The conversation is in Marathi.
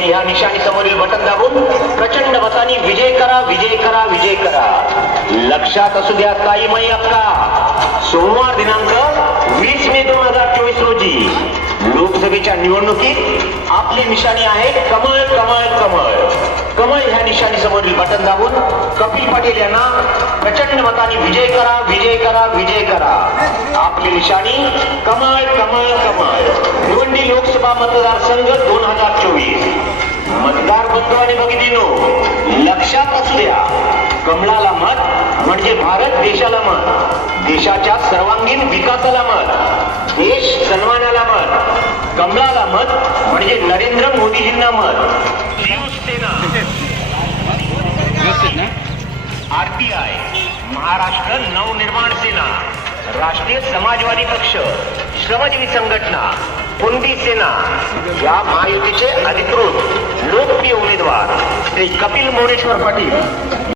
कमळ ह्या निशाणी समोरील बटन दाबून प्रचंड मताने विजय करा विजय करा विजय करा. लक्षात असू द्या ताई मै अक्का. सोमवार दिनांक वीस मे दोन हजार चोवीस रोजी. लोकसभेच्या निवडणुकीत आपली निशाणी आहे कमळ कमळ कमळ. कमळ ह्या निशाणी समोरील बटन दाबून कपिल पाटील यांना प्रचंड मताने विजय करा विजय करा विजय करा. आपली निशाणी कमळ कमळ कमळ. भिवंडी लोकसभा मतदारसंघ दोन हजार चोवीस मतदार बंधू आणि भगिनीनो लक्षात असू द्या कमळाला मत म्हणजे भारत देशाला मत. देशाच्या सर्वांगीण विकासाला मत. देश सन्मानाला मत. कमळाला मत म्हणजे नरेंद्र मोदीजींना मत. शिवसेना आरपीआय महाराष्ट्र नवनिर्माण सेना. राष्ट्रीय समाजवादी पक्ष श्रमजीवी संघटना कुंडी सेना. या महायुतीचे अधिकृत. श्री कपिल मोरेश्वर पाटील.